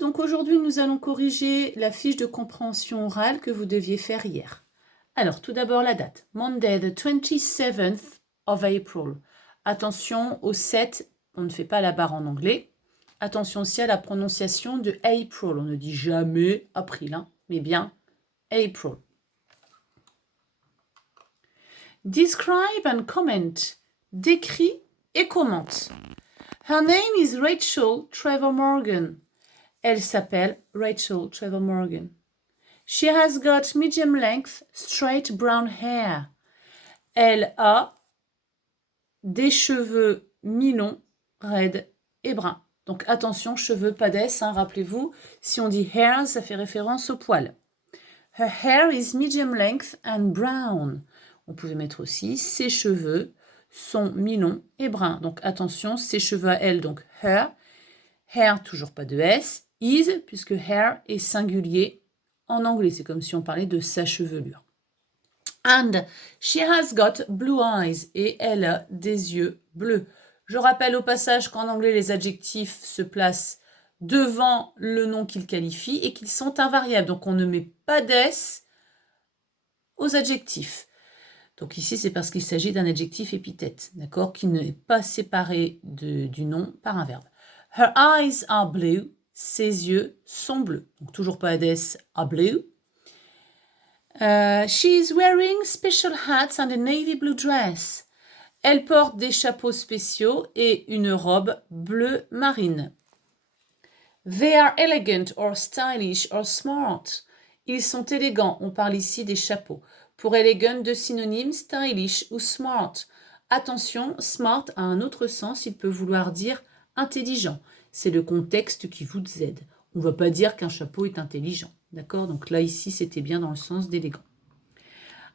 Donc aujourd'hui, nous allons corriger la fiche de compréhension orale que vous deviez faire hier. Alors, tout d'abord la date. Monday, the 27th of April. Attention au 7, on ne fait pas la barre en anglais. Attention aussi à la prononciation de April. On ne dit jamais April, hein, mais bien April. Describe and comment. Décrit et commente. Her name is Rachel Trevor Morgan. Elle s'appelle Rachel Trevor Morgan. She has got medium length, straight brown hair. Elle a des cheveux mi-longs, raides et bruns. Donc attention, cheveux pas d'S, hein, rappelez-vous, si on dit hair, ça fait référence au poil. Her hair is medium length and brown. On pouvait mettre aussi ses cheveux sont mi-longs et bruns. Donc attention, ses cheveux à elle, donc her. Hair, toujours pas de S. Is, puisque hair est singulier en anglais. C'est comme si on parlait de sa chevelure. And she has got blue eyes. Et elle a des yeux bleus. Je rappelle au passage qu'en anglais, les adjectifs se placent devant le nom qu'ils qualifient et qu'ils sont invariables. Donc, on ne met pas d'S aux adjectifs. Donc ici, c'est parce qu'il s'agit d'un adjectif épithète, d'accord, qui n'est pas séparé du nom par un verbe. Her eyes are blue. Ses yeux sont bleus. Donc toujours pas d'S, are blue. She is wearing special hats and a navy blue dress. Elle porte des chapeaux spéciaux et une robe bleu marine. They are elegant or stylish or smart. Ils sont élégants. On parle ici des chapeaux. Pour elegant, deux synonymes, stylish ou smart. Attention, smart a un autre sens. Il peut vouloir dire intelligent. C'est le contexte qui vous aide. On ne va pas dire qu'un chapeau est intelligent. D'accord? Donc là, ici, c'était bien dans le sens d'élégant.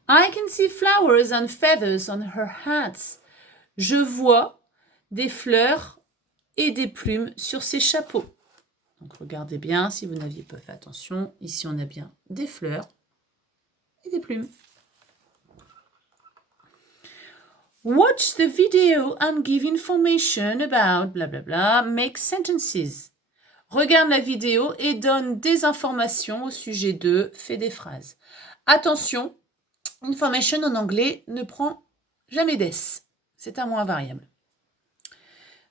I can see flowers and feathers on her hats. Je vois des fleurs et des plumes sur ses chapeaux. Donc regardez bien, si vous n'aviez pas fait attention, ici on a bien des fleurs et des plumes. Watch the video and give information about bla bla bla, make sentences. Regarde la vidéo et donne des informations au sujet de, fais des phrases. Attention, information en anglais ne prend jamais d'S. C'est un mot invariable.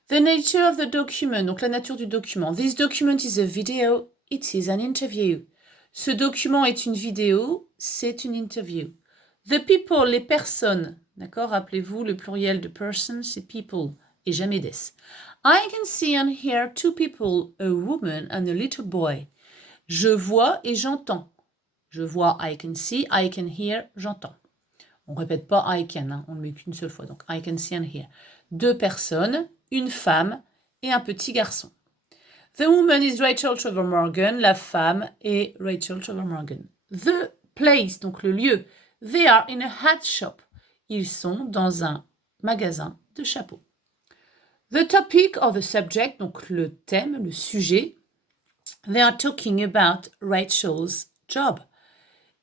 The nature of the document, donc la nature du document. This document is a video, it is an interview. Ce document est une vidéo, c'est une interview. The people, les personnes, d'accord? Rappelez-vous, le pluriel de person, c'est people, et jamais des. I can see and hear two people, a woman and a little boy. Je vois et j'entends. Je vois, I can see, I can hear, j'entends. On ne répète pas I can, hein, on ne le met qu'une seule fois, donc I can see and hear. Deux personnes, une femme et un petit garçon. The woman is Rachel Trevor Morgan. La femme est Rachel Trevor Morgan. The place, donc le lieu. They are in a hat shop. Ils sont dans un magasin de chapeaux. The topic or the subject, donc le thème, le sujet. They are talking about Rachel's job.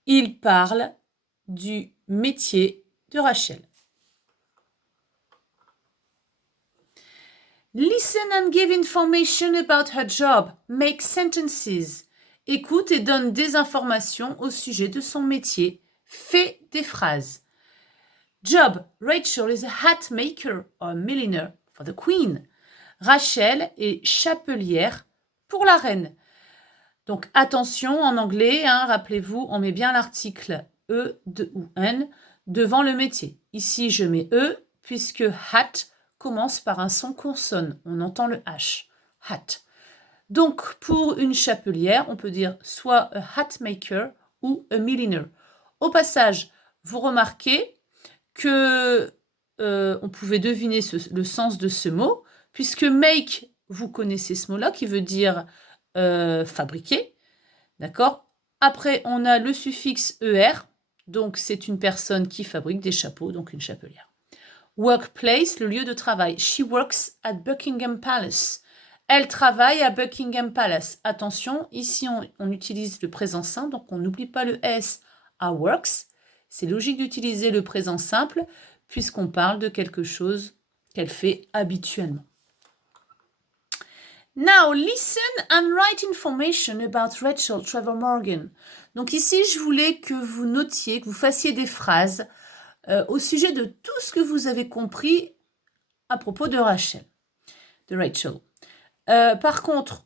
Ils parlent du métier de Rachel. Listen and give information about her job. Make sentences. Écoute et donne des informations au sujet de son métier. Fais des phrases. Job. Rachel is a hat maker or milliner for the queen. Rachel est chapelière pour la reine. Donc attention, en anglais, hein, rappelez-vous, on met bien l'article E ou N devant le métier. Ici, je mets E puisque hat commence par un son consonne. On entend le H. Hat. Donc, pour une chapelière, on peut dire soit a hat maker ou a milliner. Au passage, vous remarquez que on pouvait deviner le sens de ce mot, puisque make, vous connaissez ce mot-là, qui veut dire fabriquer. D'accord? Après, on a le suffixe ER, donc c'est une personne qui fabrique des chapeaux, donc une chapelière. Workplace, le lieu de travail. She works at Buckingham Palace. Elle travaille à Buckingham Palace. Attention, ici on utilise le présent simple, donc on n'oublie pas le S à works. C'est logique d'utiliser le présent simple puisqu'on parle de quelque chose qu'elle fait habituellement. Now, listen and write information about Rachel Trevor Morgan. Donc ici, je voulais que vous notiez, que vous fassiez des phrases au sujet de tout ce que vous avez compris à propos de Rachel. Par contre,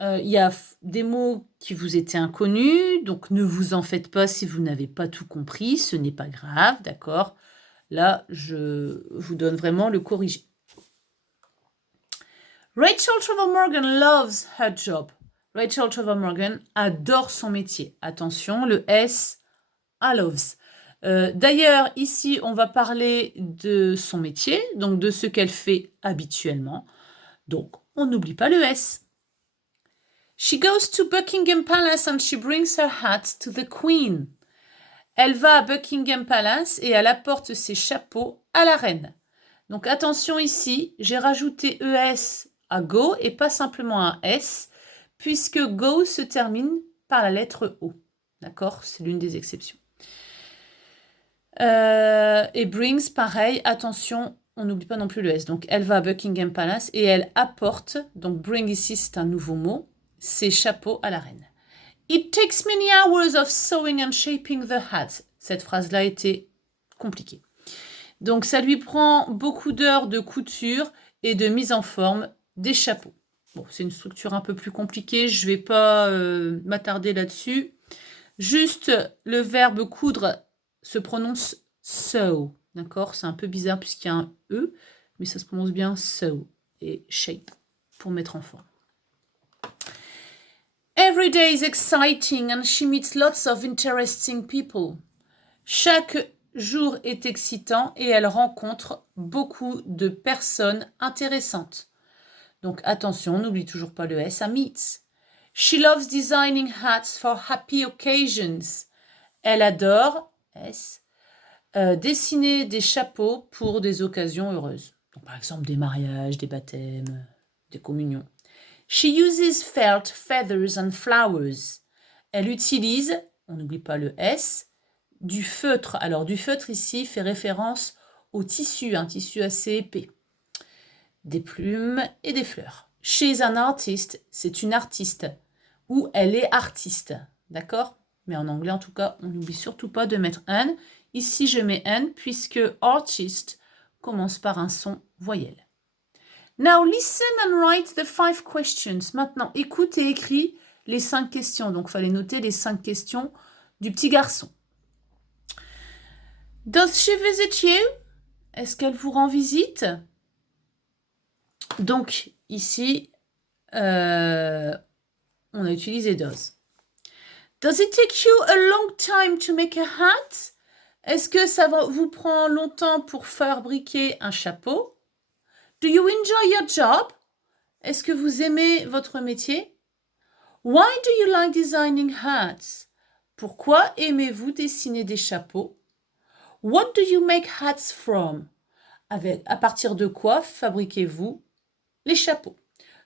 il y a des mots qui vous étaient inconnus, donc ne vous en faites pas si vous n'avez pas tout compris, ce n'est pas grave, d'accord? Là, je vous donne vraiment le corrigé. Rachel Trevor Morgan loves her job. Rachel Trevor Morgan adore son métier. Attention, le S à loves. D'ailleurs, ici, on va parler de son métier, donc de ce qu'elle fait habituellement. Donc, on n'oublie pas le S. She goes to Buckingham Palace and she brings her hat to the Queen. Elle va à Buckingham Palace et elle apporte ses chapeaux à la reine. Donc attention ici, j'ai rajouté ES à go et pas simplement un S, puisque go se termine par la lettre O. D'accord? C'est l'une des exceptions. Et brings, pareil, attention, on n'oublie pas non plus le S. Donc elle va à Buckingham Palace et elle apporte, donc bring ici c'est un nouveau mot, ses chapeaux à la reine. It takes many hours of sewing and shaping the hat. Cette phrase-là était compliquée. Donc ça lui prend beaucoup d'heures de couture et de mise en forme des chapeaux. Bon, c'est une structure un peu plus compliquée, je ne vais pas m'attarder là-dessus. Juste, le verbe coudre se prononce sew, d'accord? C'est un peu bizarre puisqu'il y a un E, mais ça se prononce bien sew et shape pour mettre en forme. Every day is exciting and she meets lots of interesting people. Chaque jour est excitant et elle rencontre beaucoup de personnes intéressantes. Donc attention, n'oublie toujours pas le S à meets. She loves designing hats for happy occasions. Elle adore S, dessiner des chapeaux pour des occasions heureuses. Donc, par exemple des mariages, des baptêmes, des communions. She uses felt, feathers and flowers. Elle utilise, on n'oublie pas le S, du feutre. Alors du feutre ici fait référence au tissu, un tissu assez épais. Des plumes et des fleurs. She's an artist, c'est une artiste. Ou elle est artiste, d'accord? Mais en anglais en tout cas, on n'oublie surtout pas de mettre an. Ici je mets an puisque artist commence par un son voyelle. Now listen and write the 5 questions. Maintenant, écoute et écris les 5 questions. Donc, il fallait noter les 5 questions du petit garçon. Does she visit you? Est-ce qu'elle vous rend visite? Donc, ici, on a utilisé does. Does it take you a long time to make a hat? Est-ce que ça vous prend longtemps pour fabriquer un chapeau? Do you enjoy your job? Est-ce que vous aimez votre métier? Why do you like designing hats? Pourquoi aimez-vous dessiner des chapeaux? What do you make hats from? À partir de quoi fabriquez-vous les chapeaux?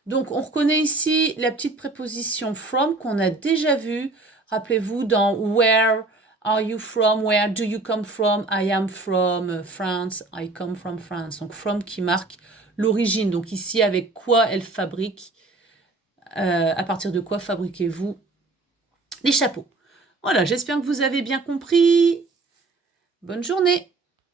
Donc, on reconnaît ici la petite préposition from qu'on a déjà vue. Rappelez-vous dans where are you from? Where do you come from? I am from France. I come from France. Donc, from qui marque l'origine. Donc, ici, avec quoi elle fabrique? À partir de quoi fabriquez-vous les chapeaux? Voilà, j'espère que vous avez bien compris. Bonne journée!